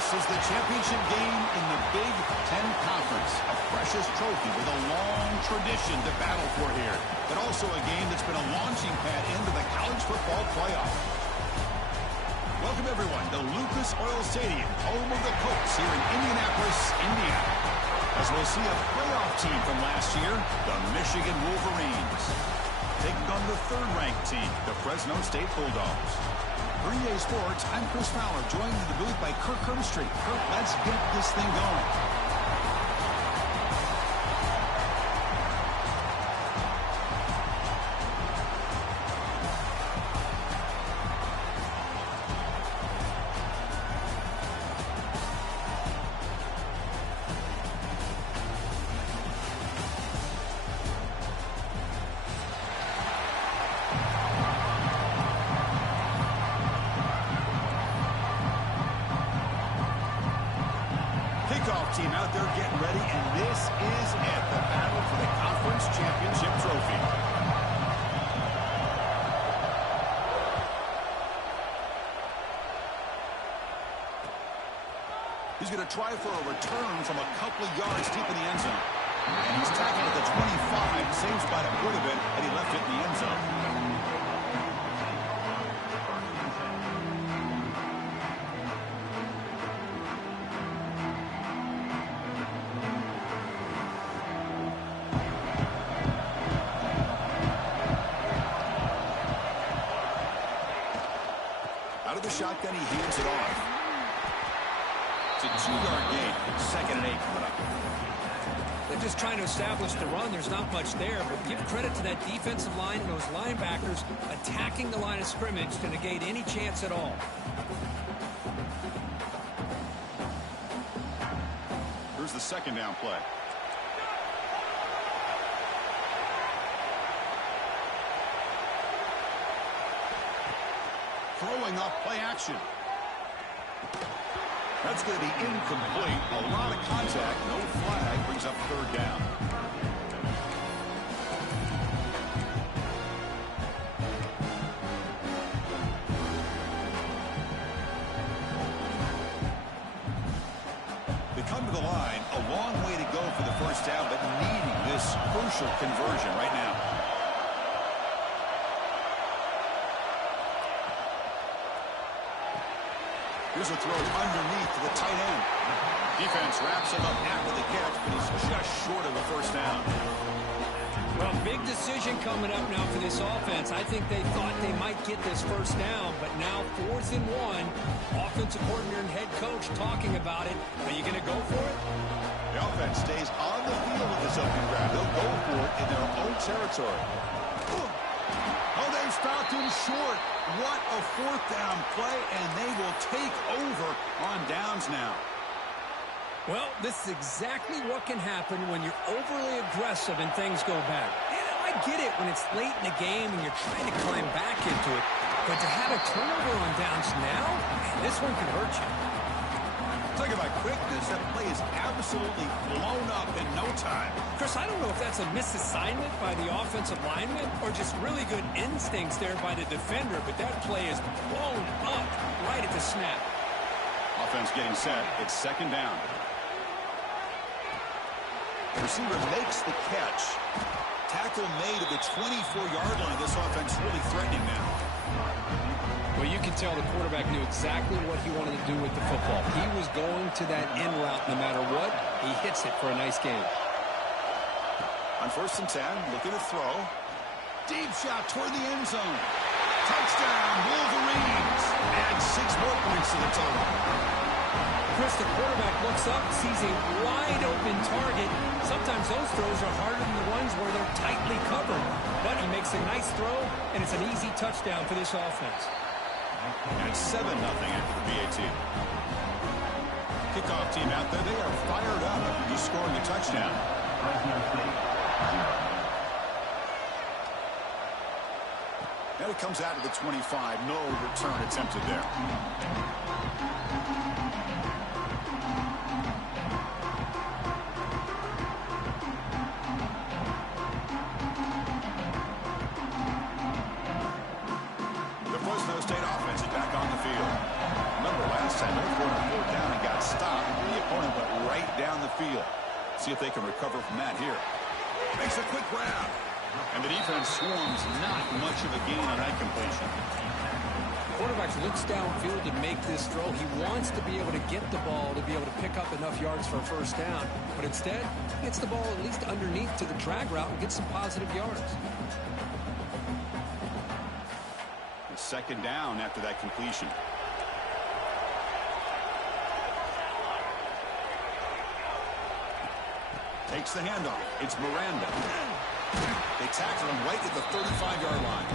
This is the championship game in the Big Ten Conference. A precious trophy with a long tradition to battle for here. But also a game that's been a launching pad into the college football playoff. Welcome, everyone, to Lucas Oil Stadium, home of the Colts here in Indianapolis, Indiana. As we'll see a playoff team from last year, the Michigan Wolverines, taking on the third-ranked team, the Fresno State Bulldogs. For EA Sports, I'm Chris Fowler, joined in the booth by Kirk Herbstreit. Kirk, let's get this thing going. Team out there getting ready, and this is it, the battle for the conference championship trophy. He's going to try for a return from a couple of yards deep in the end zone. And he's tackled at the 25, same spot it would have been had he left it in the end zone. Out of the shotgun, he hands it off. It's a 2-yard gain. 2nd and 8 coming up. They're just trying to establish the run. There's not much there, but give credit to that defensive line and those linebackers attacking the line of scrimmage to negate any chance at all. Here's the 2nd down play. Throwing up play action. That's going to be incomplete. A lot of contact. No flag. Brings up 3rd down. They come to the line. A long way to go for the 1st down, but needing this crucial conversion right now. Here's a throw underneath to the tight end. Defense wraps him up after the catch, but he's just short of the 1st down. Well, big decision coming up now for this offense. I think they thought they might get this 1st down, but now 4th and 1. Offensive coordinator and head coach talking about it. Are you going to go for it? The offense stays on the field with this open grab. They'll go for it in their own territory. Oh, they stopped him short. What a 4th down play, and they will take over on downs now. Well, this is exactly what can happen when you're overly aggressive and things go bad. I get it when it's late in the game and you're trying to climb back into it, but to have a turnover on downs now, man, this one can hurt you. Talk about quickness. That play is absolutely blown up in no time. Chris, I don't know if that's a misassignment by the offensive lineman or just really good instincts there by the defender, but that play is blown up right at the snap. Offense getting set. It's 2nd down. The receiver makes the catch. Tackle made at the 24-yard line. This offense really threatening now. Well, you can tell the quarterback knew exactly what he wanted to do with the football. He was going to that in route no matter what. He hits it for a nice gain. On 1st and 10, looking to throw. Deep shot toward the end zone. Touchdown, Wolverines. Add 6 more points to the total. Chris, the quarterback looks up, sees a wide-open target. Sometimes those throws are harder than the ones where they're tightly covered. But he makes a nice throw, and it's an easy touchdown for this offense. And it's 7-0 after the BAT. Kickoff team out there, they are fired up after just scoring a touchdown. And it comes out of the 25. No return attempted there. Fresno State offense is back on the field. Remember, last time they were on 4th down and got stop. The opponent went right down the field. See if they can recover from that here. Makes a quick grab. And the defense swarms not much of a gain on that completion. Quarterback looks downfield to make this throw. He wants to be able to get the ball to be able to pick up enough yards for a first down. But instead, he gets the ball at least underneath to the drag route and gets some positive yards. Second down after that completion. Takes the handoff. It's Miranda. They tackle him right at the 35-yard line.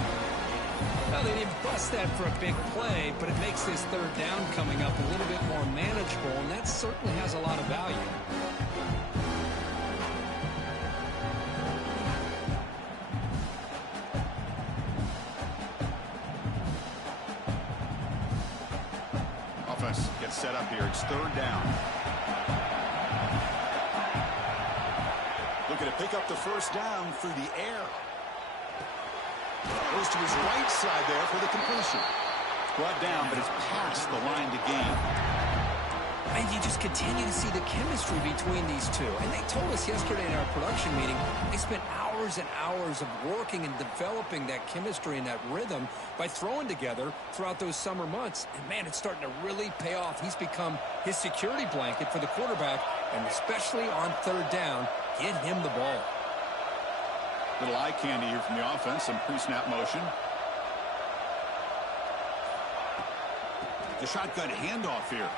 Well, they didn't bust that for a big play, but it makes this third down coming up a little bit more manageable, and that certainly has a lot of value. Offense gets set up here. It's third down. Looking to pick up the first down through the air. Goes to his right side there for the completion. Brought down, but it's past the line to gain. And you just continue to see the chemistry between these two. And they told us yesterday in our production meeting, they spent hours and hours of working and developing that chemistry and that rhythm by throwing together throughout those summer months. And, man, it's starting to really pay off. He's become his security blanket for the quarterback, and especially on third down, get him the ball. Little eye candy here from the offense. Some pre-snap motion. The shotgun handoff here.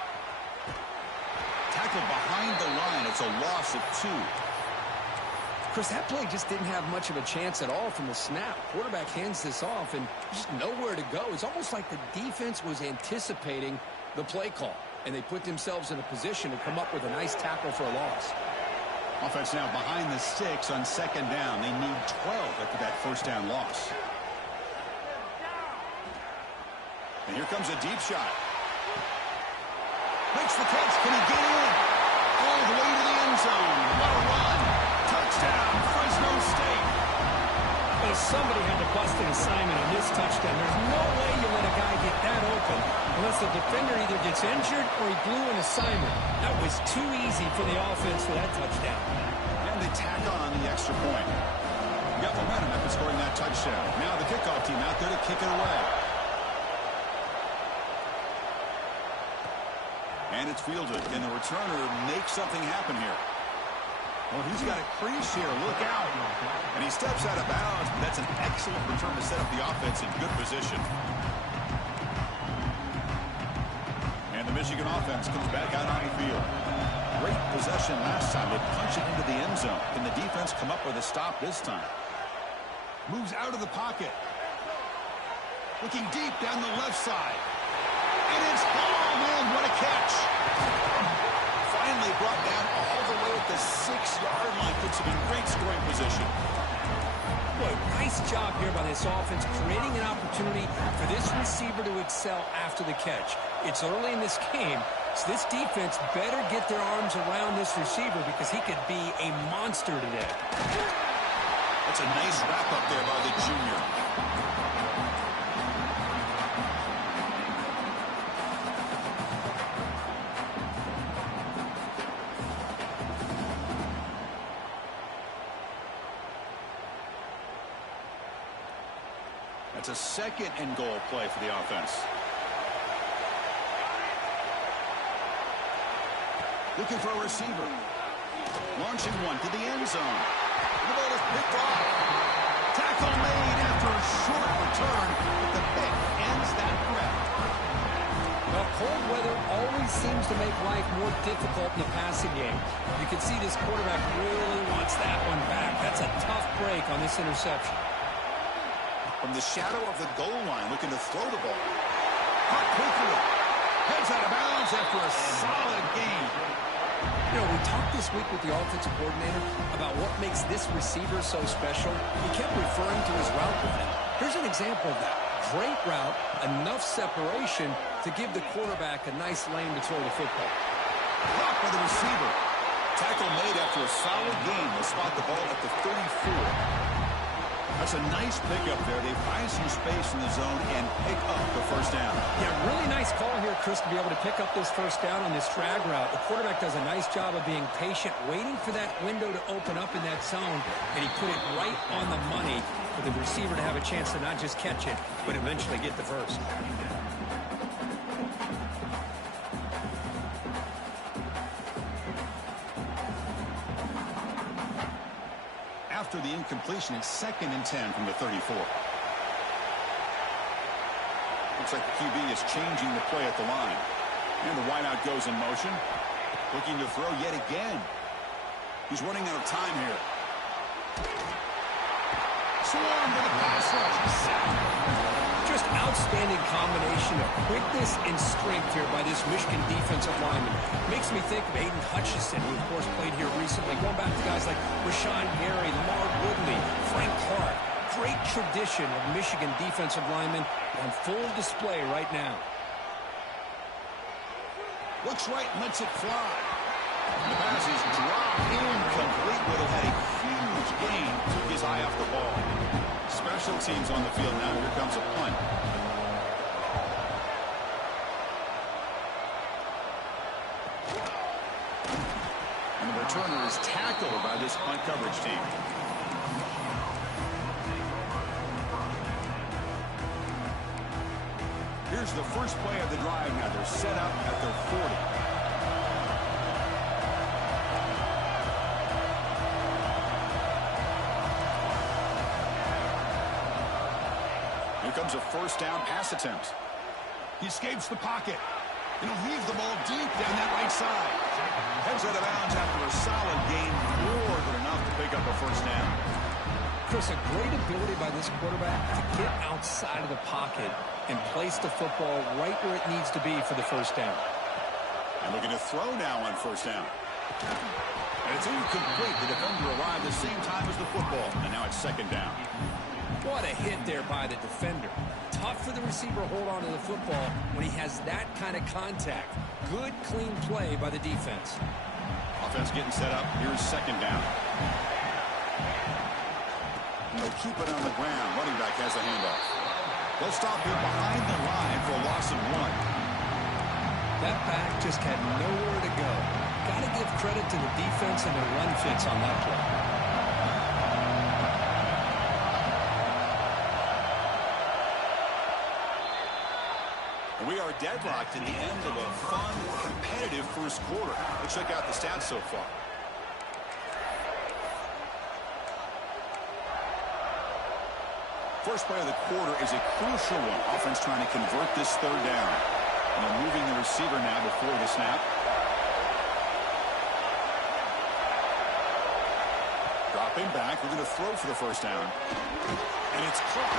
Tackle behind the line. It's a loss of 2. Chris, that play just didn't have much of a chance at all from the snap. Quarterback hands this off and just nowhere to go. It's almost like the defense was anticipating the play call, and they put themselves in a position to come up with a nice tackle for a loss. Offense now behind the 6 on second down. They need 12 after that first down loss. And here comes a deep shot. Makes the catch. Can he get in? All the way to the end zone. What a run. Touchdown, Fresno State. Well, somebody had to bust an assignment on this touchdown. There's no way you let a guy get that open unless the defender either gets injured or he blew an assignment. That was too easy for the offense for that touchdown. And they tack on the extra point. Got momentum after scoring that touchdown. Now the kickoff team out there to kick it away. And it's fielded, and the returner makes something happen here. Well, he's got a crease here. Look out. And he steps out of bounds, but that's an excellent return to set up the offense in good position. And the Michigan offense comes back out on the field. Great possession last time. They punch it into the end zone. Can the defense come up with a stop this time? Moves out of the pocket. Looking deep down the left side. And it's ball, man, what a catch. Finally brought down all the way at the 6-yard line. Puts him in great scoring position. Boy, nice job here by this offense, creating an opportunity for this receiver to excel after the catch. It's early in this game, so this defense better get their arms around this receiver because he could be a monster today. That's a nice wrap-up there by the junior. That's a second and goal play for the offense. Looking for a receiver. Launching one to the end zone. The ball is picked off. Tackle made after a short return, but the pick ends that threat. Well, cold weather always seems to make life more difficult in the passing game. You can see this quarterback really wants that one back. That's a tough break on this interception. From the shadow of the goal line, looking to throw the ball. Caught quickly. Heads out of bounds after a solid game. You know, we talked this week with the offensive coordinator about what makes this receiver so special. He kept referring to his route running. Here's an example of that. Great route, enough separation to give the quarterback a nice lane to throw the football. Caught by the receiver. Tackle made after a solid game. They'll spot the ball at the 34. A That's a nice pickup there. They find some space in the zone and pick up the first down. Yeah, really nice call here, Chris, to be able to pick up this first down on this drag route. The quarterback does a nice job of being patient, waiting for that window to open up in that zone, and he put it right on the money for the receiver to have a chance to not just catch it, but eventually get the first. After the incompletion, it's 2nd and 10 from the 34. Looks like the QB is changing the play at the line. And the wideout goes in motion. Looking to throw yet again. He's running out of time here. Swarm with a pass rush. He's sacked. Just outstanding combination of quickness and strength here by this Michigan defensive lineman. Makes me think of Aiden Hutchinson, who, of course, played here recently. Going back to guys like Rashawn Gary, Lamar Woodley, Frank Clark. Great tradition of Michigan defensive linemen on full display right now. Looks right and lets it fly. And the pass is dropped incomplete. Whittle had a huge gain. Took his eye off the ball. Special teams on the field now. Here comes a punt. And the returner is tackled by this punt coverage team. Here's the first play of the drive now. They're set up at their 40. Here comes a first down pass attempt. He escapes the pocket. And he'll leave the ball deep down that right side. Heads out of bounds after a solid gain, more than enough to pick up a first down. Chris, a great ability by this quarterback to get outside of the pocket and place the football right where it needs to be for the first down. And looking to throw now on first down. And it's incomplete. The defender arrived the same time as the football. And now it's 2nd down. What a hit there by the defender. Tough for the receiver to hold on to the football when he has that kind of contact. Good, clean play by the defense. Offense getting set up. Here's 2nd down. And they'll keep it on the ground. Running back has the handoff. They'll stop him behind the line for a loss of 1. That back just had nowhere to go. Got to give credit to the defense and their run fits on that play. We are deadlocked in the end of a fun, competitive first quarter. Let's check out the stats so far. First play of the quarter is a crucial one. Offense trying to convert this 3rd down. And they're moving the receiver now before the snap. Dropping back. We're going to throw for the first down. And it's caught.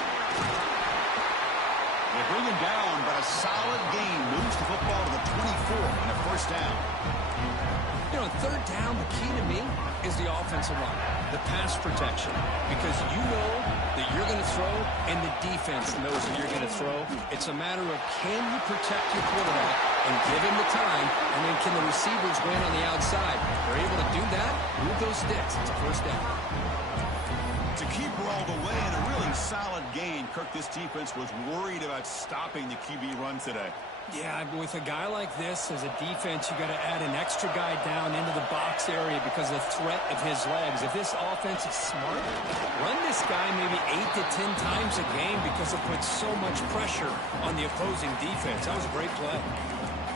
They bring him down, but a solid gain moves the football to the 24 and a first down. You know, 3rd down, the key to me is the offensive line, the pass protection, because you know that you're going to throw and the defense knows that you're going to throw. It's a matter of can you protect your quarterback and give him the time, and then can the receivers win on the outside? If they're able to do that, move those sticks. It's a first down. To keep her all the way in a really solid gain, Kirk, this defense was worried about stopping the QB run today. Yeah, with a guy like this as a defense, you got to add an extra guy down into the box area because of the threat of his legs. If this offense is smart, run this guy maybe 8 to 10 times a game because it puts so much pressure on the opposing defense. That was a great play.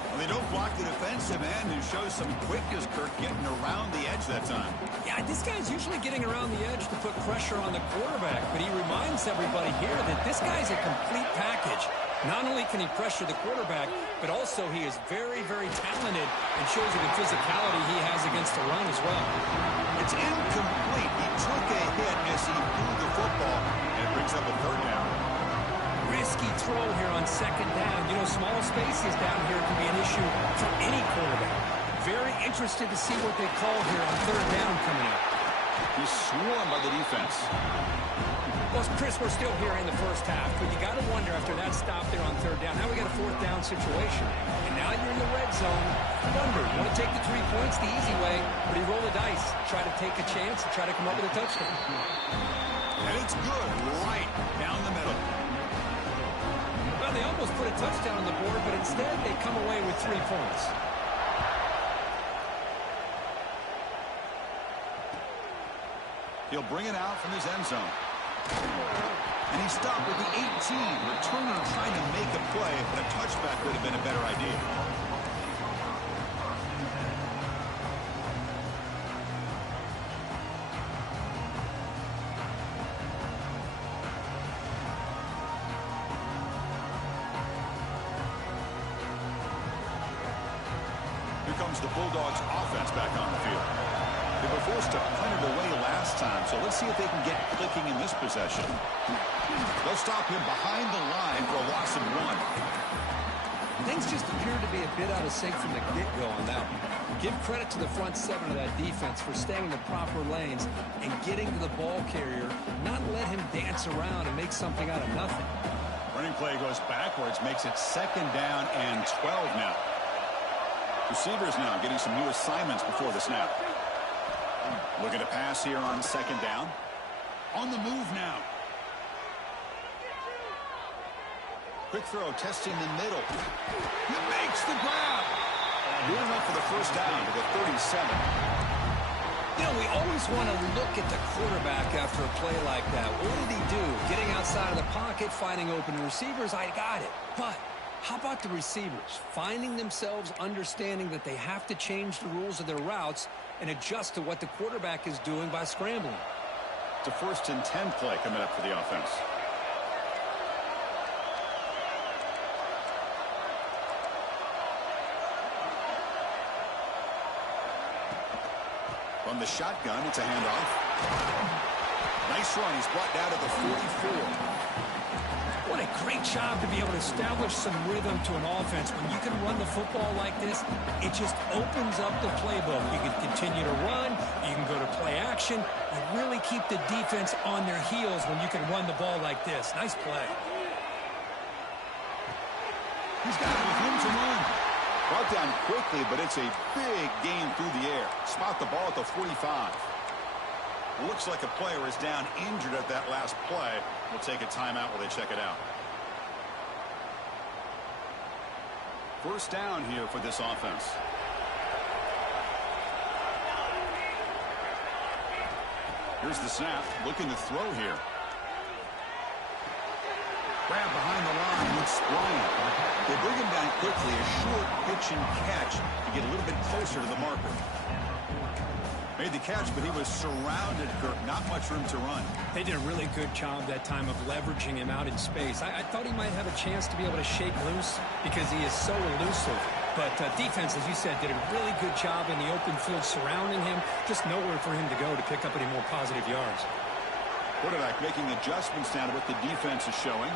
Well, they don't block the defensive end, who shows some quickness, Kirk, getting around the edge that time. Yeah, this guy's usually getting around the edge to put pressure on the quarterback, but he reminds everybody here that this guy's a complete package. Not only can he pressure the quarterback, but also he is very, very talented and shows you the physicality he has against the run as well. It's incomplete. He took a hit as he threw the football, and it brings up a 3rd down. Risky throw here on 2nd down. You know, small spaces down here can be an issue for any quarterback. Very interested to see what they call here on 3rd down coming up. He's swarmed by the defense. Well, Chris, we're still here in the first half, but you got to wonder after that stop there on 3rd down, now we got a 4th down situation. And now you're in the red zone. Wonder, you want to take the 3 points the easy way, but you roll the dice, try to take a chance and try to come up with a touchdown. And it's It's good right down the middle. Well, they almost put a touchdown on the board, but instead they come away with 3 points. He'll bring it out from his end zone. And he stopped at the 18. Returner trying to make a play, but a touchback would have been a better idea. Here comes the Bulldogs offense back on the field. They were forced to punt it away last time, so let's see if they can get clicking in this possession. They'll stop him behind the line for a loss of 1. Things just appear to be a bit out of sync from the get-go on that one. Give credit to the front 7 of that defense for staying in the proper lanes and getting to the ball carrier, not let him dance around and make something out of nothing. Running play goes backwards, makes it 2nd down and 12 now. Receivers now getting some new assignments before the snap. Looking to pass here on 2nd down. On the move now. Quick throw, testing the middle. He makes the grab. Good enough for the 1st down to the 37. You know, we always want to look at the quarterback after a play like that. What did he do? Getting outside of the pocket, finding open receivers, I got it. But how about the receivers? Finding themselves understanding that they have to change the rules of their routes and adjust to what the quarterback is doing by scrambling. It's a 1st and 10 play coming up for the offense. From the shotgun, it's a handoff. Nice run. He's brought down to the 44. What a great job to be able to establish some rhythm to an offense. When you can run the football like this, it just opens up the playbook. You can continue to run. You can go to play action. You really keep the defense on their heels when you can run the ball like this. Nice play. He's got it with room to run. Brought down quickly, but it's a big gain through the air. Spot the ball at the 45. Looks like a player is down injured at that last play. We'll take a timeout while they check it out. 1st down here for this offense. Here's the snap. Looking to throw here. Grab behind the line. It's Bryant. They bring him down quickly. A short pitch and catch to get a little bit closer to the marker. Made the catch, but he was surrounded, Kirk. Not much room to run. They did a really good job that time of leveraging him out in space. I thought he might have a chance to be able to shake loose because he is so elusive. But defense, as you said, did a really good job in the open field surrounding him. Just nowhere for him to go to pick up any more positive yards. Quarterback making adjustments now to what the defense is showing.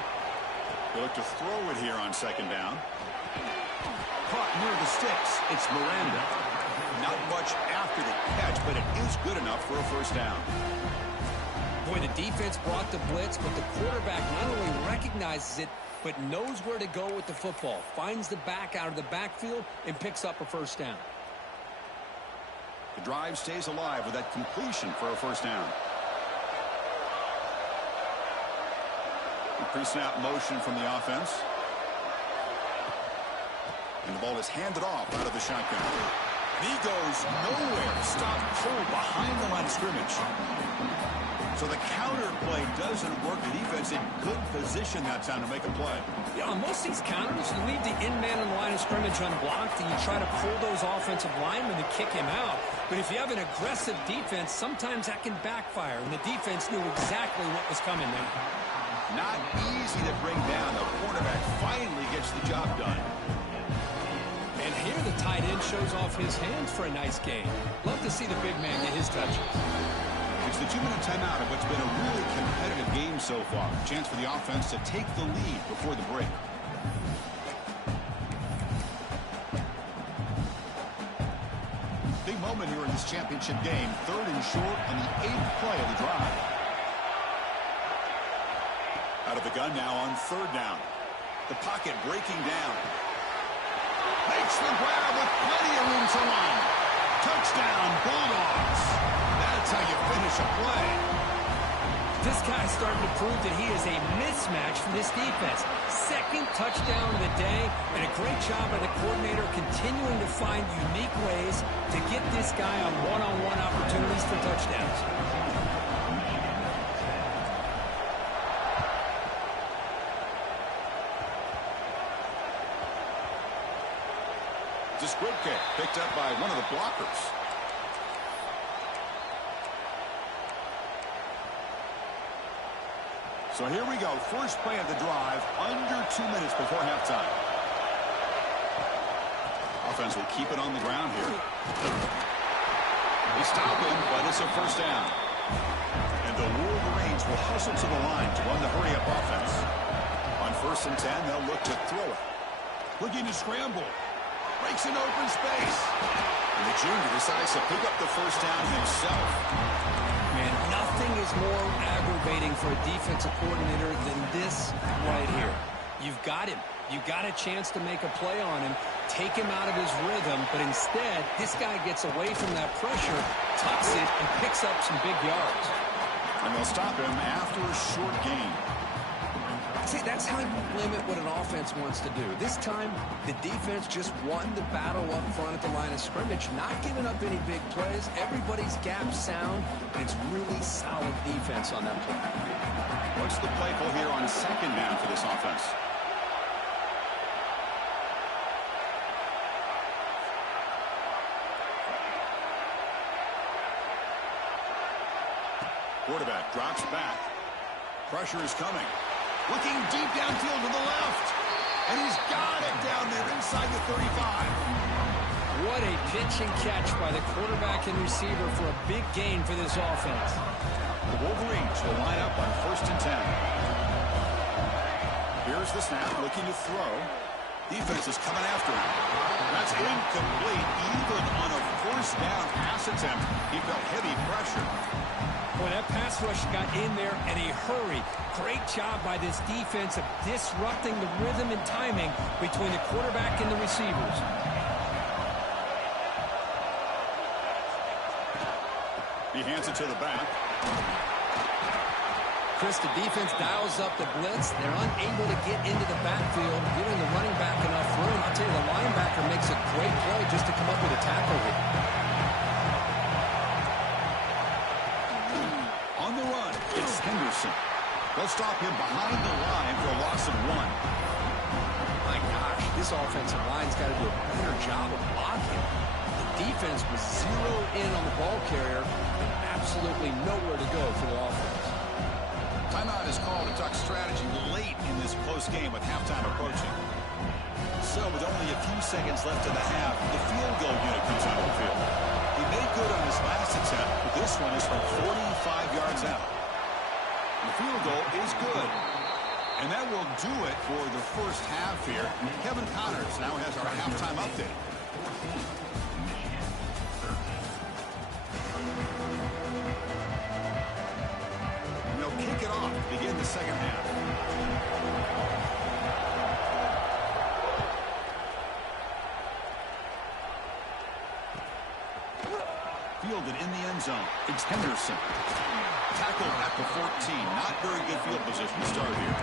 They look to throw it here on 2nd down. Caught near the sticks. It's Miranda. Not much after the catch, but it is good enough for a 1st down. Boy, the defense brought the blitz, but the quarterback not only recognizes it, but knows where to go with the football. Finds the back out of the backfield and picks up a 1st down. The drive stays alive with that completion for a 1st down. Pre-snap motion from the offense. And the ball is handed off out of the shotgun. And he goes nowhere. Stop cold behind the line of scrimmage. So the counter play doesn't work. The defense in good position that time to make a play. Yeah, on most of these counters, you leave the in-man in the line of scrimmage unblocked, and you try to pull those offensive linemen to kick him out. But if you have an aggressive defense, sometimes that can backfire, and the defense knew exactly what was coming there. Not easy to bring down. The quarterback finally gets the job done. And here the tight end shows off his hands for a nice gain. Love to see the big man get his touches. It's the 2-minute timeout of what's been a really competitive game so far. Chance for the offense to take the lead before the break. Big moment here in this championship game. 3rd and short on the 8th play of the drive. Out of the gun now on 3rd down. The pocket breaking down. Makes the grab with plenty of room to run. Touchdown, Bulldogs. That's how you finish a play. This guy's starting to prove that he is a mismatch for this defense. Second touchdown of the day, and a great job by the coordinator continuing to find unique ways to get this guy on one-on-one opportunities for touchdowns. It's a squib kick picked up by one of the blockers. So here we go. First play of the drive, under 2 minutes before halftime. Offense will keep it on the ground here. They stop him, but it's a first down. And the Wolverines will hustle to the line to run the hurry-up offense. On 1st and 10, they'll look to throw it. Looking to scramble. Breaks an open space. And the junior decides to pick up the first down himself. Man, nothing is more aggravating for a defensive coordinator than this right here. You've got him. You got a chance to make a play on him, take him out of his rhythm, but instead, this guy gets away from that pressure, tucks it, and picks up some big yards. And they'll stop him after a short gain. See, that's how you limit what an offense wants to do. This time, the defense just won the battle up front at the line of scrimmage, not giving up any big plays. Everybody's gap sound, and it's really solid defense on that play. What's the play call here on 2nd down for this offense? Quarterback drops back. Pressure is coming. Looking deep downfield to the left. And he's got it down there inside the 35. What a pitch and catch by the quarterback and receiver for a big gain for this offense. The Wolverines will line up on 1st and 10. Here's the snap, looking to throw. Defense is coming after him. That's incomplete. Even on a 1st down pass attempt, he felt heavy pressure. Boy, that pass rush got in there in a hurry. Great job by this defense of disrupting the rhythm and timing between the quarterback and the receivers. He hands it to the back. Chris, the defense dials up the blitz. They're unable to get into the backfield, giving the running back enough room. I'll tell you, the linebacker makes a great play just to come up with a tackle here. On the run, it's Henderson. They'll stop him behind the line for a loss of 1. My gosh, this offensive line's got to do a better job of blocking. The defense was zeroed in on the ball carrier and absolutely nowhere to go for the offense. Timeout is called to talk strategy late in this close game with halftime approaching. So with only a few seconds left in the half, the field goal unit comes onto the field. He made good on his last attempt, but this one is from 45 yards out. The field goal is good. And that will do it for the first half here. Kevin Connors now has our halftime update. And they'll kick it off to begin the second half. Fielded in the end zone. It's Henderson. Tackled at the 14. Not very good field position to start here.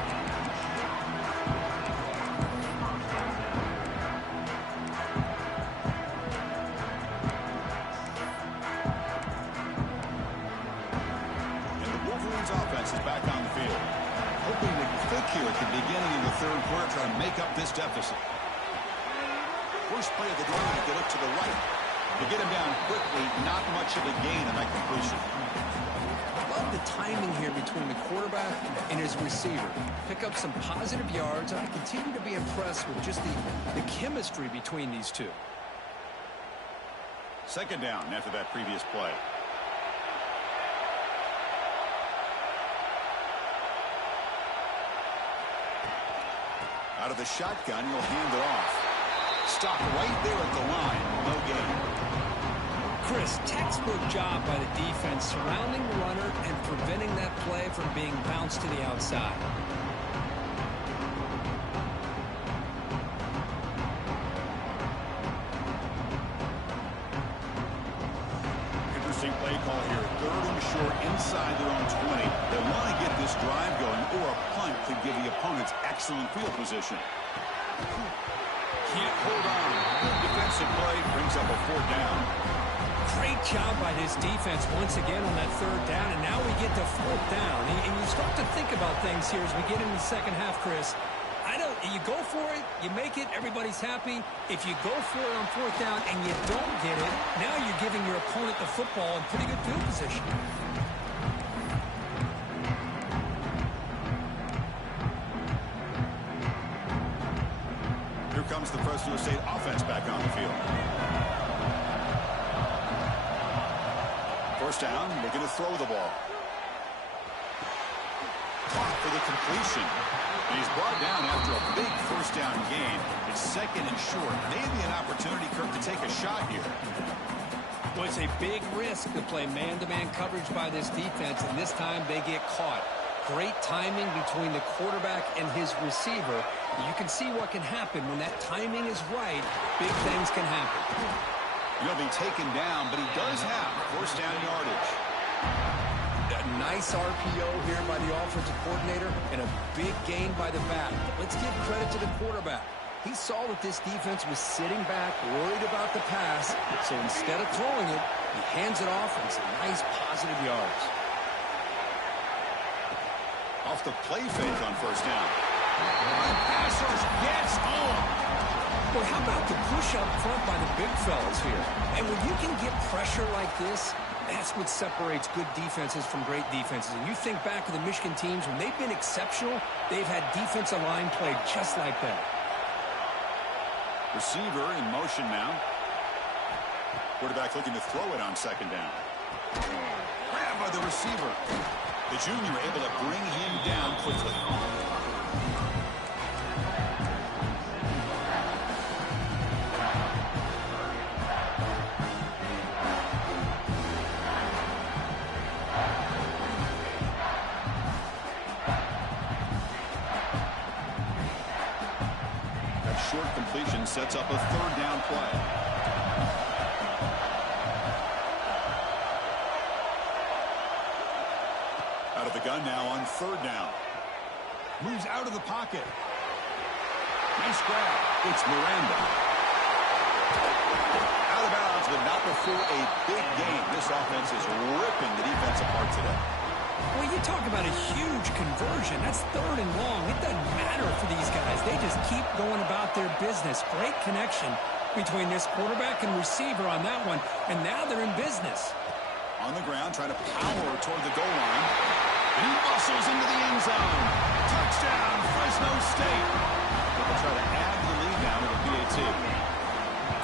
And the Wolverines offense is back on the field. Hoping to click here at the beginning of the third quarter, trying to make up this deficit. First play of the drive, they look to the right. To get him down quickly, not much of a gain on that completion. I love the timing here between the quarterback and his receiver. Pick up some positive yards, and I continue to be impressed with just the chemistry between these two. Second down after that previous play. Out of the shotgun, he'll hand it off. Stop right there at the line. No gain. Chris, textbook job by the defense surrounding the runner and preventing that play from being bounced to the outside. Interesting play call here. 3rd and short inside their own 20. They want to excellent field position. Can't hold on. Good defensive play brings up a 4th down. Great job by this defense once again on that 3rd down, and now we get to 4th down. And you start to think about things here as we get into the second half, Chris. You go for it, you make it, everybody's happy. If you go for it on 4th down and you don't get it, now you're giving your opponent the football in pretty good field position. Here comes the Fresno State offense back on the field. 1st down, they're going to throw the ball. Caught for the completion. And he's brought down after a big 1st down gain. It's 2nd and short. Maybe an opportunity, Kirk, to take a shot here. Well, it's a big risk to play man-to-man coverage by this defense, and this time they get caught. Great timing between the quarterback and his receiver. You can see what can happen when that timing is right. Big things can happen. He'll be taken down, but he does have 1st down yardage. A nice RPO here by the offensive coordinator and a big gain by the back. Let's give credit to the quarterback. He saw that this defense was sitting back, worried about the pass, so instead of throwing it, he hands it off and some nice positive yards. Off the play fake on 1st down. Passers gets home. Well, how about the push up front by the big fellas here? And when you can get pressure like this, that's what separates good defenses from great defenses. And you think back to the Michigan teams, when they've been exceptional, they've had defensive line play just like that. Receiver in motion now. Quarterback looking to throw it on 2nd down. Grab by the receiver. The junior able to bring him down quickly. Short completion sets up a 3rd down play. Out of the gun now on 3rd down. Moves out of the pocket. Nice grab. It's Miranda. Out of bounds, but not before a big gain. This offense is ripping the defense apart today. Well, you talk about a huge conversion. That's 3rd and long. It doesn't matter for these guys. They just keep going about their business. Great connection between this quarterback and receiver on that one. And now they're in business. On the ground, trying to power toward the goal line. And he muscles into the end zone. Touchdown, Fresno State. They'll try to add the lead down to the B10.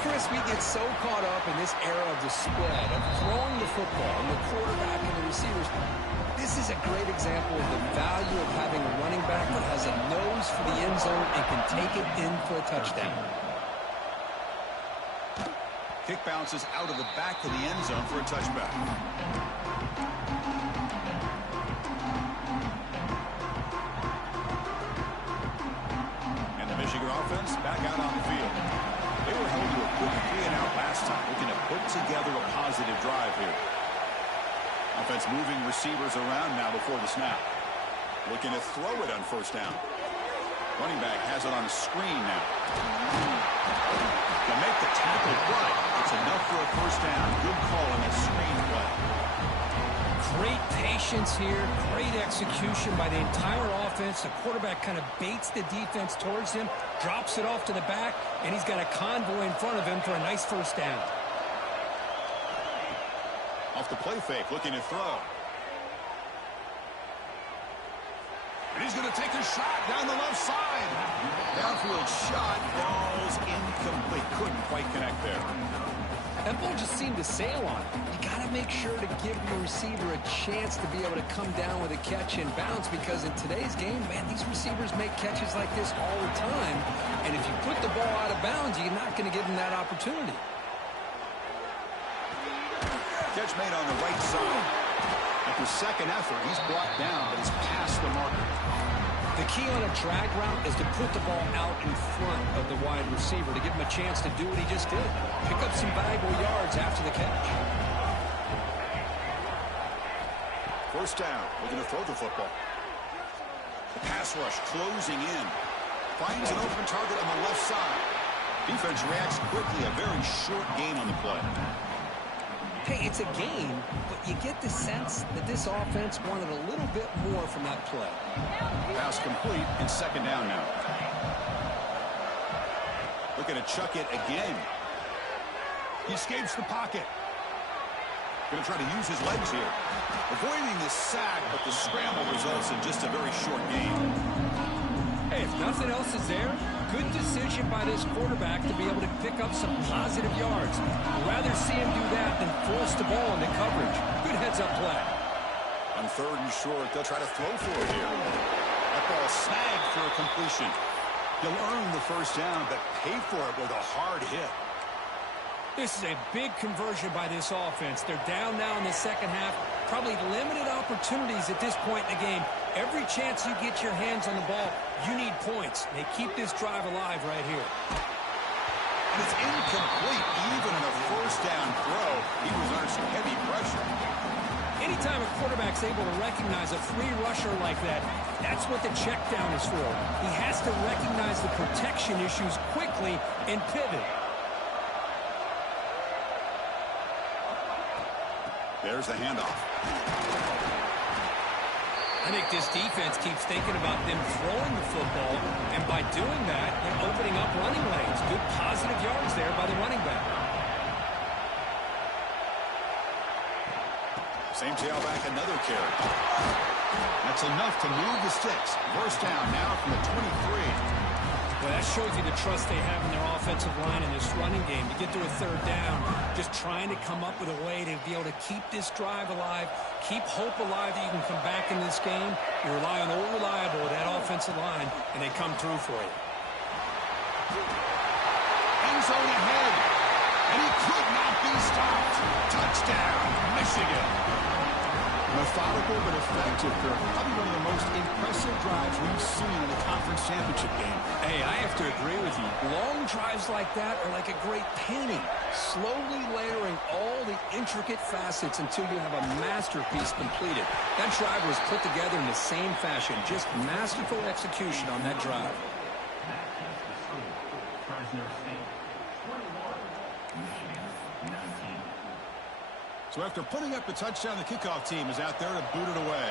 Chris, we get so caught up in this era of the spread, of throwing the football, and the quarterback and the receivers. This is a great example of the value of having a running back that has a nose for the end zone and can take it in for a touchdown. Kick bounces out of the back of the end zone for a touchback. And the Michigan offense back out on the field. They were held to a quick 3-and-out last time, looking to put together a positive drive here. Offense moving receivers around now before the snap. Looking to throw it on 1st down. Running back has it on the screen now. To make the tackle play. It's enough for a 1st down. Good call on that screen play. Great patience here. Great execution by the entire offense. The quarterback kind of baits the defense towards him, drops it off to the back, and he's got a convoy in front of him for a nice 1st down. Off the play fake, looking to throw. And he's going to take a shot down the left side. Downfield shot, falls incomplete. Couldn't quite connect there. That ball just seemed to sail on it. You got to make sure to give your receiver a chance to be able to come down with a catch and bounce, because in today's game, man, these receivers make catches like this all the time. And if you put the ball out of bounds, you're not going to give them that opportunity. Catch made on the right side. After 2nd effort, he's brought down, but he's past the marker. The key on a drag route is to put the ball out in front of the wide receiver to give him a chance to do what he just did. Pick up some valuable yards after the catch. 1st down. Looking to throw the football. Pass rush closing in. Finds an open target on the left side. Defense reacts quickly. A very short gain on the play. Hey, it's a game, but you get the sense that this offense wanted a little bit more from that play. Pass complete and second down now. Looking to chuck it again. He escapes the pocket. Going to try to use his legs here. Avoiding the sack, but the scramble results in just a very short gain. Hey, if nothing else is there, good decision by this quarterback to be able to pick up some positive yards. I'd rather see him do that than force the ball into coverage. Good heads-up play. On third and short, they'll try to throw for it here. That ball snagged for a completion. He'll earn the first down, but pay for it with a hard hit. This is a big conversion by this offense. They're down now in the second half. Probably limited opportunities at this point in the game. Every chance you get your hands on the ball, you need points. They keep this drive alive right here. And it's incomplete, even in a first down throw. He was under some heavy pressure. Anytime a quarterback's able to recognize a free rusher like that, that's what the check down is for. He has to recognize the protection issues quickly and pivot. There's the handoff. I think this defense keeps thinking about them throwing the football, and by doing that, they're opening up running lanes. Good positive yards there by the running back. Same tailback, another carry. That's enough to move the sticks. First down now from the 23. Well, that shows you the trust they have in their offensive line in this running game. To get to a third down, just trying to come up with a way to be able to keep this drive alive, keep hope alive that you can come back in this game. You rely on old reliable, that offensive line, and they come through for you. End zone ahead, and he could not be stopped. Touchdown, Michigan. Methodical but effective, Kirk. Probably one of the most impressive drives we've seen in a conference championship game. Hey, I have to agree with you. Long drives like that are like a great painting, slowly layering all the intricate facets until you have a masterpiece completed. That drive was put together in the same fashion, just masterful execution on that drive. So after putting up the touchdown, the kickoff team is out there to boot it away.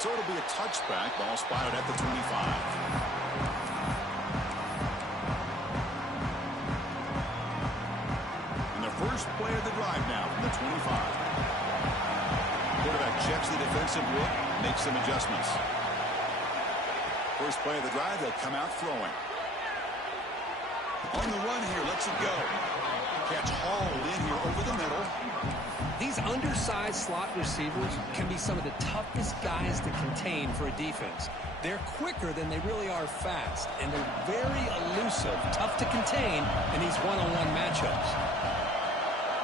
So it'll be a touchback. Ball spotted at the 25. And the first play of the drive now from the 25. Quarterback checks the defensive look, makes some adjustments. First play of the drive, they'll come out throwing. On the run here, lets it go. Catch hauled in here over the middle. These undersized slot receivers can be some of the toughest guys to contain for a defense. They're quicker than they really are fast, and they're very elusive, tough to contain in these one-on-one matchups.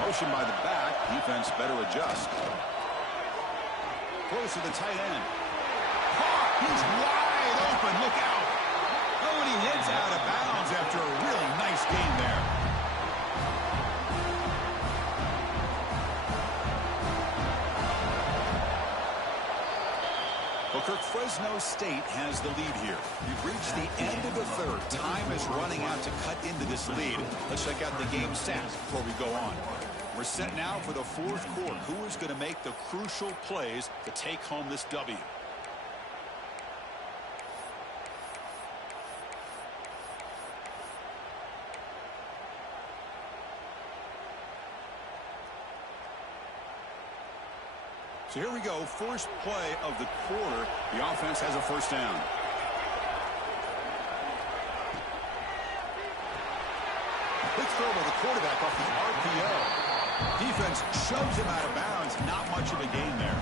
Motion by the back, defense better adjust. Close to the tight end. He's wide open, look out. Oh, and he heads out of bounds after a really nice gain there. Well, Kirk, Fresno State has the lead here. We've reached the end of the third. Time is running out to cut into this lead. Let's check out the game stats before we go on. We're set now for the fourth quarter. Who is going to make the crucial plays to take home this W? So here we go, first play of the quarter. The offense has a first down. Quick throw by the quarterback off the RPO. Defense shoves him out of bounds. Not much of a gain there.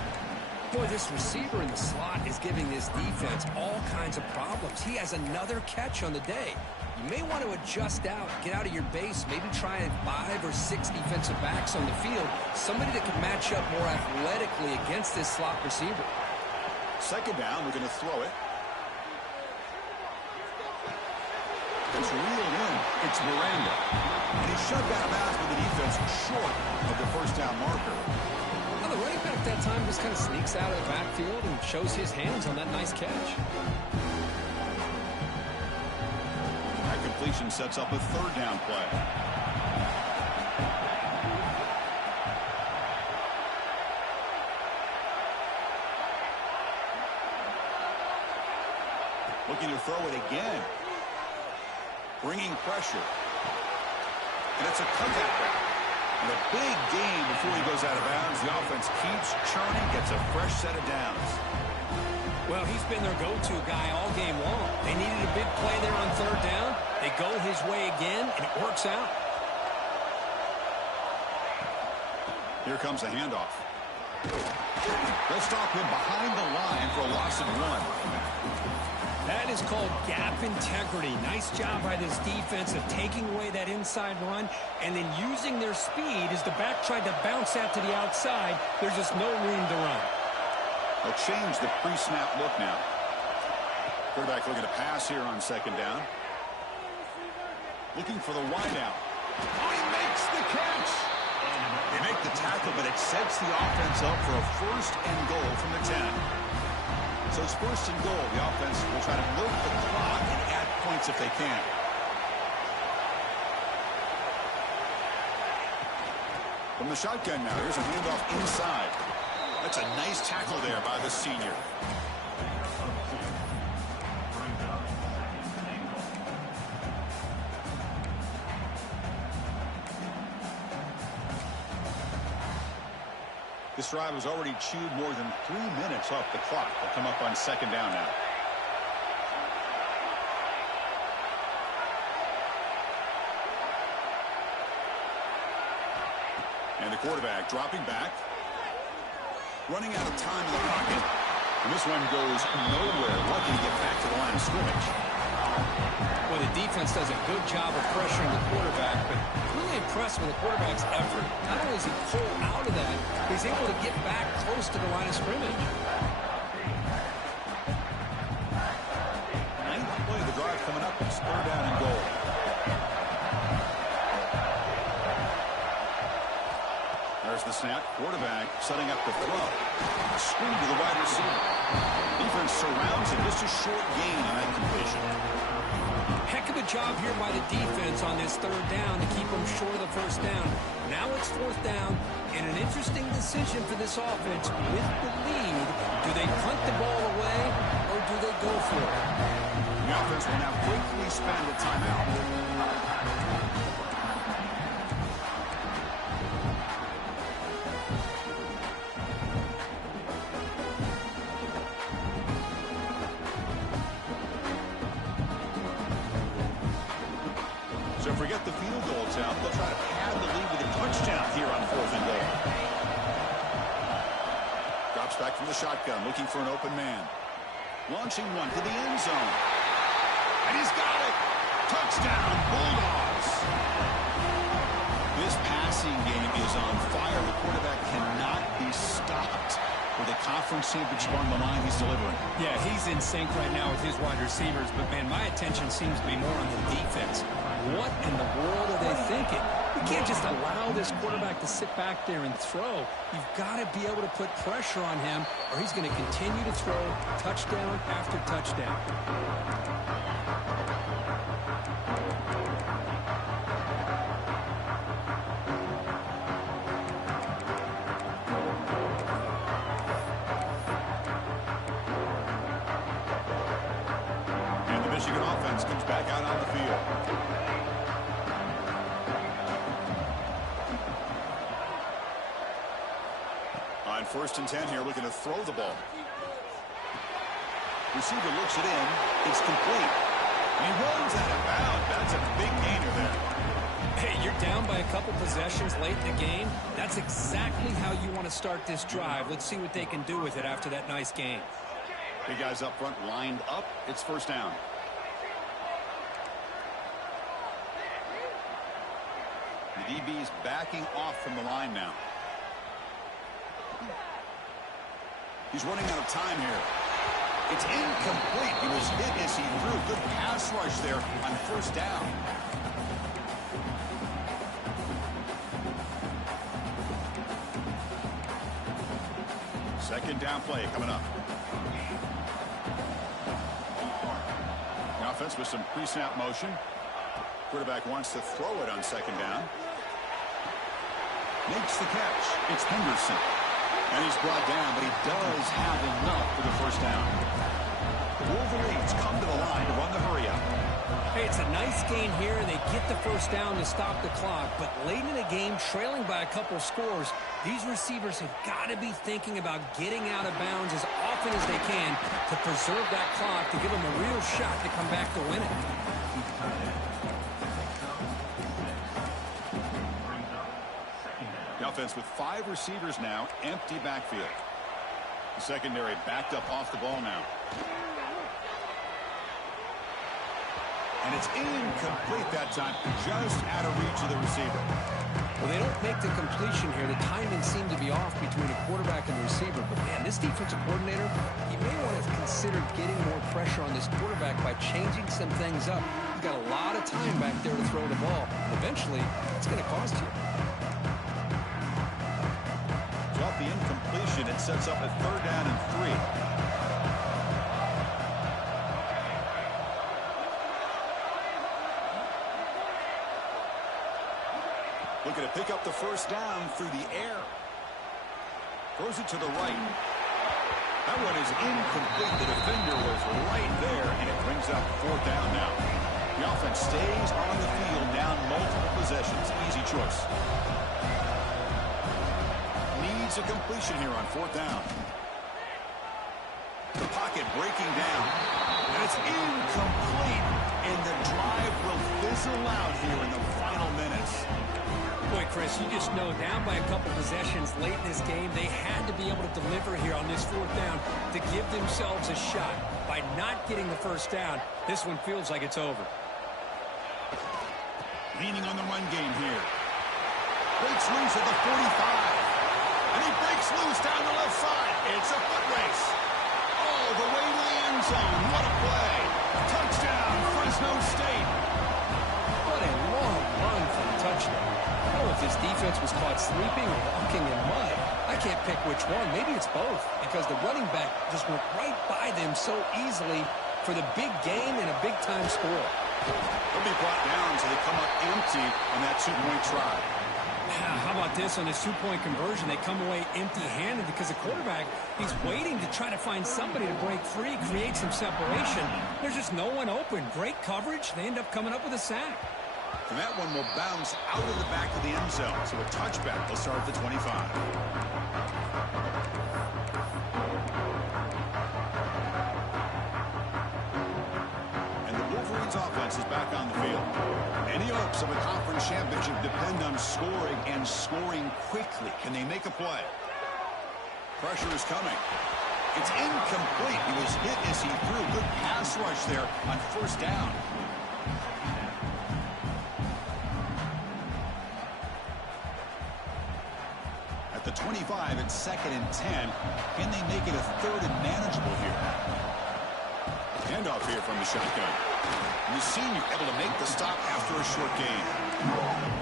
Boy, this receiver in the slot is giving this defense all kinds of problems. He has another catch on the day. You may want to adjust out, get out of your base, maybe try 5 or 6 defensive backs on the field, somebody that can match up more athletically against this slot receiver. Second down, we're going to throw it. It's reeled in. It's Miranda. And he's shoved out of bounds with the defense short of the first down marker. Well, the running back that time just kind of sneaks out of the backfield and shows his hands on that nice catch. That completion sets up a third down play. Looking to throw it again. Bringing pressure. And it's a cutback. And a big gain before he goes out of bounds. The offense keeps churning, gets a fresh set of downs. Well, he's been their go-to guy all game long. They needed a big play there on third down. They go his way again, and it works out. Here comes a handoff. They'll stop him behind the line for a loss of 1. That is called gap integrity. Nice job by this defense of taking away that inside run and then using their speed as the back tried to bounce out to the outside. There's just no room to run. They'll change the pre-snap look now. Quarterback looking to pass here on second down. Looking for the wideout. Oh, he makes the catch! They make the tackle, but it sets the offense up for a first and goal from the 10. So it's first and goal. The offense will try to milk the clock and add points if they can. From the shotgun now, here's a handoff inside. That's a nice tackle there by the senior. This drive has already chewed more than 3 minutes off the clock. They'll come up on second down now. And the quarterback dropping back. Running out of time in the pocket. And this one goes nowhere. Lucky to get back to the line of scrimmage. Well, the defense does a good job of pressuring the quarterback, but really impressed with the quarterback's effort. Not only does he pull out of that, but he's able to get back close to the line of scrimmage. Ninth play of the drive coming up. It's third down and goal. There's the snap. Quarterback setting up the throw. A screen to the wide receiver. Defense surrounds him. Just a short gain on that completion. Heck of a job here by the defense on this third down to keep them short of the first down. Now it's fourth down, and an interesting decision for this offense. With the lead, do they punt the ball away, or do they go for it? The offense will now quickly spend a timeout. So forget the field goal attempt. They'll try to pad the lead with a touchdown here on fourth and goal. Drops back from the shotgun, looking for an open man. Launching one to the end zone. And he's got it! Touchdown, Bulldogs! This passing game is on fire. The quarterback cannot be stopped. With a conference championship on the line, he's delivering. Yeah, he's in sync right now with his wide receivers, but, man, my attention seems to be more on the defense. What in the world are they thinking? You can't just allow this quarterback to sit back there and throw. You've got to be able to put pressure on him, or he's going to continue to throw touchdown after touchdown. And the Michigan offense comes back out on the field. On first and 10 here, looking to throw the ball. Receiver looks it in. It's complete. And he runs out of bounds. That's a big gainer there. Hey, you're down by a couple possessions late in the game. That's exactly how you want to start this drive. Let's see what they can do with it after that nice game. Big guys up front lined up. It's first down. The DB's backing off from the line now. He's running out of time here. It's incomplete. He was hit as he threw. Good pass rush there on first down. Second down play coming up. The offense with some pre-snap motion. Quarterback wants to throw it on second down. Makes the catch. It's Henderson. And he's brought down, but he does have enough for the first down. The Wolverines come to the line to run the hurry-up. Hey, it's a nice gain here. They get the first down to stop the clock, but late in the game, trailing by a couple scores, these receivers have got to be thinking about getting out of bounds as often as they can to preserve that clock, to give them a real shot to come back to win it. The offense with 5 receivers now, empty backfield. The secondary backed up off the ball now. And it's incomplete that time, just out of reach of the receiver. Well, they don't make the completion here. The timing seemed to be off between the quarterback and the receiver. But, man, this defensive coordinator, he may want to consider getting more pressure on this quarterback by changing some things up. He's got a lot of time back there to throw the ball. Eventually, it's going to cost you. So off the incompletion, it sets up a 3rd down and 3. Looking to pick up the first down through the air. Throws it to the right. That one is incomplete. The defender was right there, and it brings up 4th down now. The offense stays on the field, down multiple possessions. Easy choice. Needs a completion here on 4th down. The pocket breaking down. And it's incomplete, and the drive will fizzle out here in the final minutes. Boy, Chris, you just know down by a couple possessions late in this game, they had to be able to deliver here on this 4th down to give themselves a shot. By not getting the first down, this one feels like it's over. Leaning on the run game here. Breaks loose at the 45. And he breaks loose down the left side. It's a foot race. All the way to the end zone. What a play. Touchdown, Fresno State. What a long run for the touchdown. I don't know if this defense was caught sleeping or walking in mud. I can't pick which one. Maybe it's both, because the running back just went right by them so easily for the big game and a big-time score. They'll be brought down so they come up empty on that 2-point try. How about this on this 2-point conversion? They come away empty-handed because the quarterback, he's waiting to try to find somebody to break free, create some separation. There's just no one open. Great coverage. They end up coming up with a sack. And that one will bounce out of the back of the end zone. So a touchback will start at the 25. And the Wolverines offense is back on the field. Any hopes of a conference championship depend on scoring and scoring quickly. Can they make a play? Pressure is coming. It's incomplete. He was hit as he threw. Good pass rush there on 1st down. The 25 at 2nd and 10. Can they make it a 3rd and manageable here? Handoff here from the shotgun. And the senior able to make the stop after a short gain.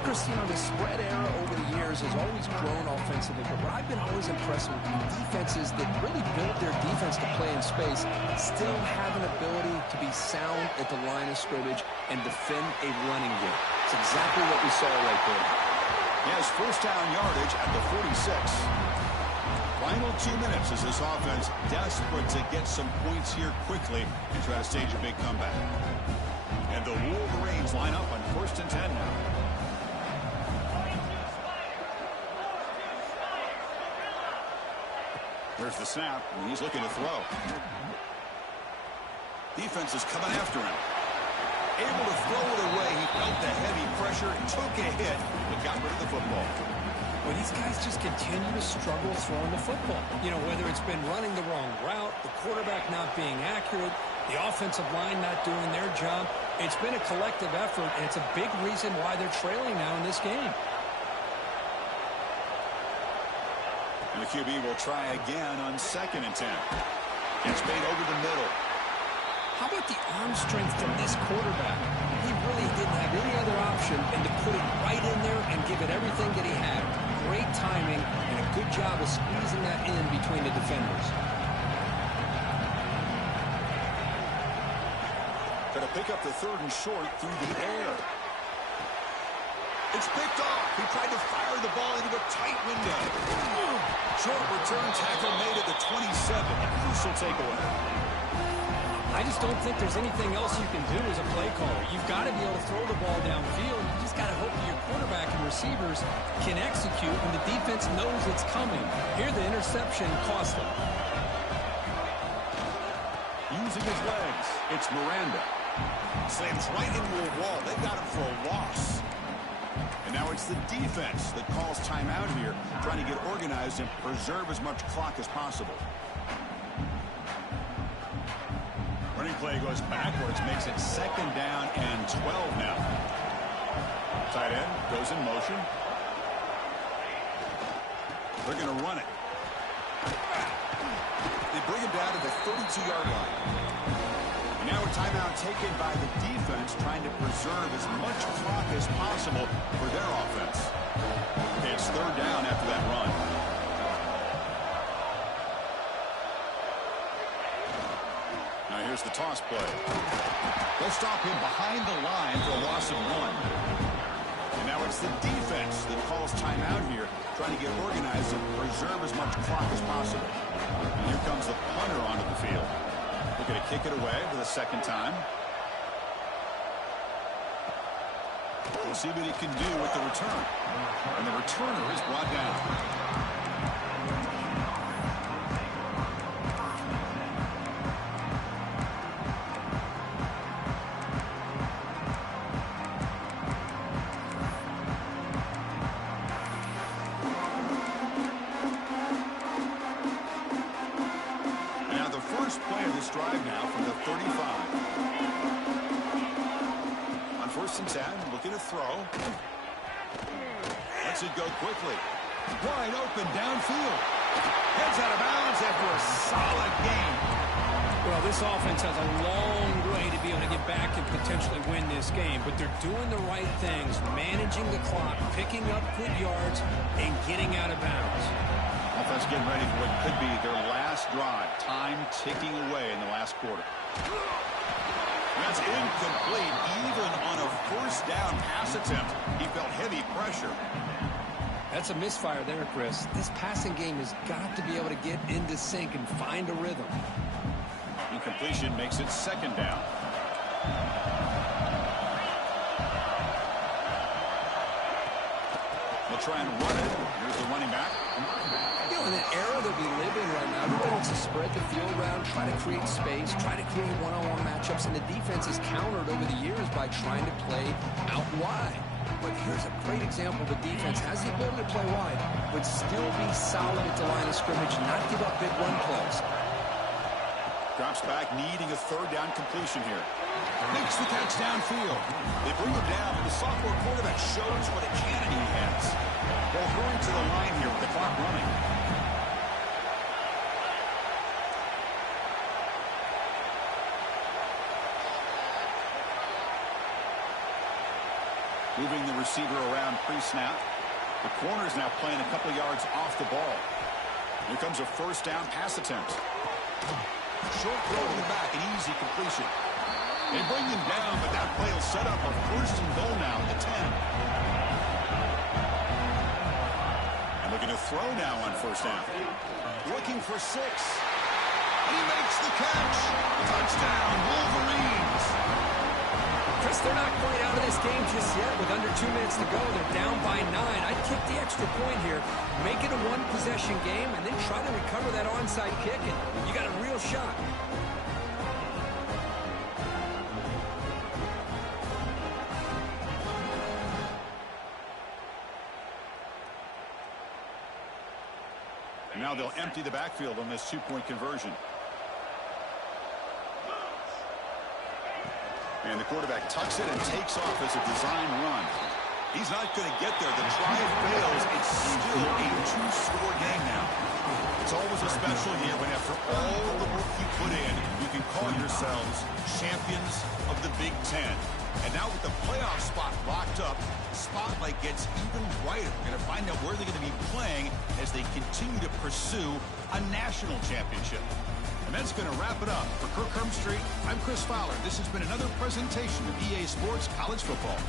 Chris, you know, the spread era over the years has always grown offensively, but what I've been always impressed with defenses that really build their defense to play in space still have an ability to be sound at the line of scrimmage and defend a running game. It's exactly what we saw right there. He has first down yardage at the 46. Final 2 minutes as this offense desperate to get some points here quickly and try to stage a big comeback. And the Wolverines line up on 1st and 10 now. There's the snap, and he's looking to throw. Defense is coming after him. Able to throw it away. He felt the heavy pressure, took a hit, but got rid of the football. Well, these guys just continue to struggle throwing the football. You know, whether it's been running the wrong route, the quarterback not being accurate, the offensive line not doing their job. It's been a collective effort, and it's a big reason why they're trailing now in this game. And the QB will try again on 2nd and 10. Gets made over the middle. How about the arm strength from this quarterback? He really didn't have any other option than to put it right in there and give it everything that he had. Great timing and a good job of squeezing that in between the defenders. Going to pick up the 3rd and short through the air. It's picked off. He tried to fire the ball into a tight window. Short return tackle made at the 27. A crucial takeaway. I just don't think there's anything else you can do as a play caller. You've got to be able to throw the ball downfield. You just got to hope that your quarterback and receivers can execute when the defense knows it's coming. Here, the interception cost them. Using his legs, it's Miranda. Slams right into a wall. They got him for a loss. And now it's the defense that calls timeout here, trying to get organized and preserve as much clock as possible. Running play goes backwards, makes it 2nd down and 12 now. Tight end goes in motion. They're going to run it. They bring him down to the 32-yard line. And now a timeout taken by the defense, trying to preserve as much clock as possible for their offense. It's 3rd down after that run. Now here's the toss play. They'll stop him behind the line for a loss of 1. And now it's the defense that calls timeout here, trying to get organized and preserve as much clock as possible. And here comes the punter onto the field. They're going to kick it away for the 2nd time. We'll see what he can do with the return. And the returner is brought down. And now the first play of this drive now from the 35. 1st and 10, looking to throw. Lets it go quickly. Wide open downfield. Heads out of bounds after a solid game. Well, this offense has a long way to be able to get back and potentially win this game, but they're doing the right things, managing the clock, picking up good yards, and getting out of bounds. Offense getting ready for what could be their last drive. Time ticking away in the last quarter. That's incomplete, even on a 1st down pass attempt. He felt heavy pressure. That's a misfire there, Chris. This passing game has got to be able to get into sync and find a rhythm. Incompletion makes it 2nd down. They'll try and run it. Here's the running back. You know, in the era that we live in right now, everybody wants to spread the field around, try to create space, try to create one-on-one matchups, and the defense has countered over the years by trying to play out wide. But here's a great example. The defense has the ability to play wide, but still be solid at the line of scrimmage and not give up big run plays. Drops back, needing a 3rd down completion here. Makes the catch downfield. They bring him down, and the sophomore quarterback shows what a cannon he has. They'll hurry to the line here with the clock running. Moving the receiver around pre-snap. The corner is now playing a couple yards off the ball. Here comes a 1st down pass attempt. Short throw to the back, an easy completion. They bring him down, but that play will set up a 1st and goal now at the 10. And looking to throw now on 1st down. Looking for 6. And he makes the catch. Touchdown, Wolverines. Chris, they're not quite out of this game just yet. With under 2 minutes to go, they're down by 9. I'd kick the extra point here, make it a 1-possession game, and then try to recover that onside kick, and you got a real shot. And now they'll empty the backfield on this 2-point conversion. And the quarterback tucks it and takes off as a design run. He's not going to get there. The try fails. It's still a 2-score game now. It's always a special year when after all the work you put in, you can call yourselves champions of the Big Ten. And now with the playoff playoff spot locked up. The spotlight gets even brighter. We're going to find out where they're going to be playing as they continue to pursue a national championship. And that's going to wrap it up. For Kirk Street, I'm Chris Fowler. This has been another presentation of EA Sports College Football.